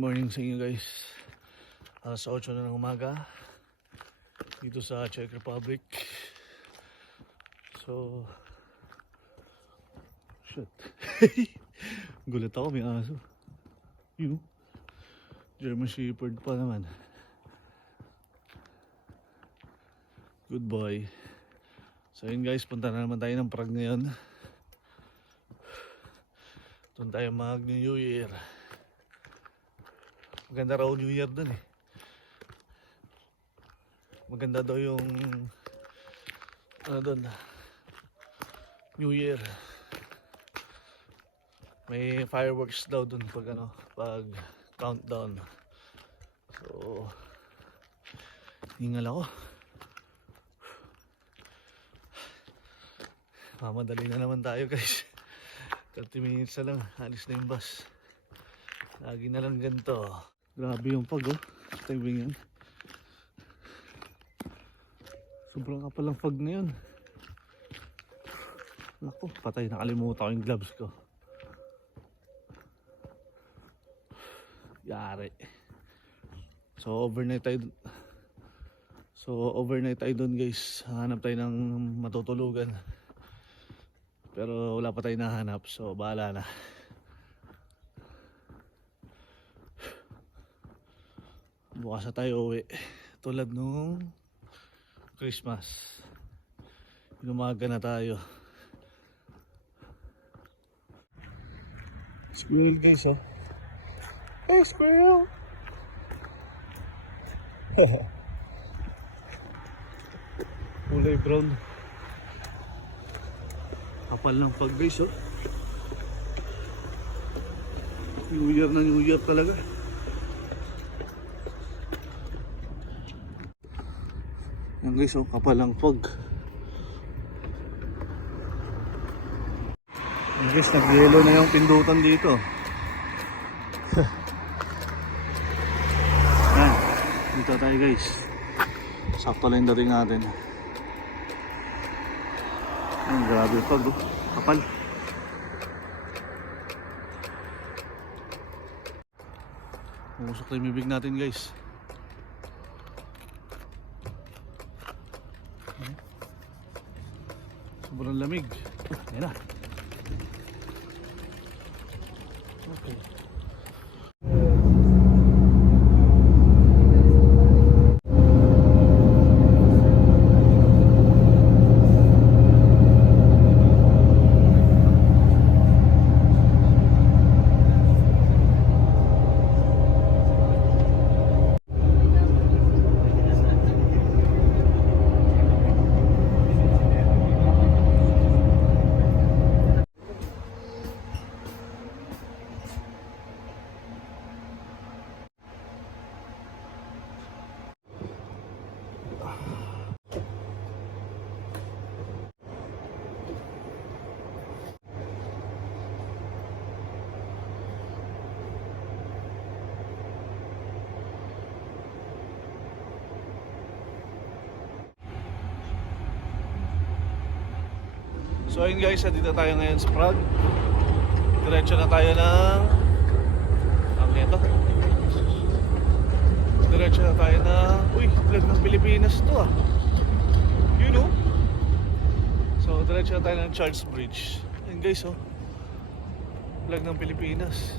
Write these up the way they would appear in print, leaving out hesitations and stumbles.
morning sa inyo guys. Alas 8 na ng umaga dito sa Czech Republic. So shit. Gulat ako, may aso. Yun, German Shepherd pa naman. Good boy. So yun guys, punta na naman tayo ng Prague ngayon. Doon tayo mag New Year. Maganda raw New Year dun eh. Maganda daw yung ano dun, New Year. May fireworks daw dun pag countdown. So hingal ako. Mamadali na naman tayo guys. 30 minutes na lang, alis na yung bus. Lagi na lang ganito. Grabe yung pag timing yan. Sobrang kapal ang fog na yun. Naku, patay, nakalimutan ko yung gloves ko. Yari. So overnight tayo dun guys. Hanap tayo ng matutulugan. Pero wala pa tayo nahanap, so bahala na. Bukas na tayo uwi. Tulad nung Christmas. Inumaga na tayo. Squirrel guys oh. Hey squirrel! Kulay brown. Kapal ng fog guys oh. New Year na New Year talaga. Yan guys oh, kapal ng fog. Yan guys, nag-yellow na yung pindutan dito. Yan, dito tayo guys. Sakto lang yung dating natin. Yan, grabe yung fog oh, kapal. Pumusok na yung bibig natin guys. Sobrang lamig. Yan na. Okay. So ayun guys, dito tayo ngayon sa Prague. Diretso na tayo ng Diretso na tayo ng flag ng Pilipinas to ah. You know? So diretso na tayo ng Charles Bridge. Ayun guys oh, flag ng Pilipinas.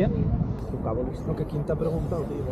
Yeah. Tu cabo listo. Que quinta pregunta, tío.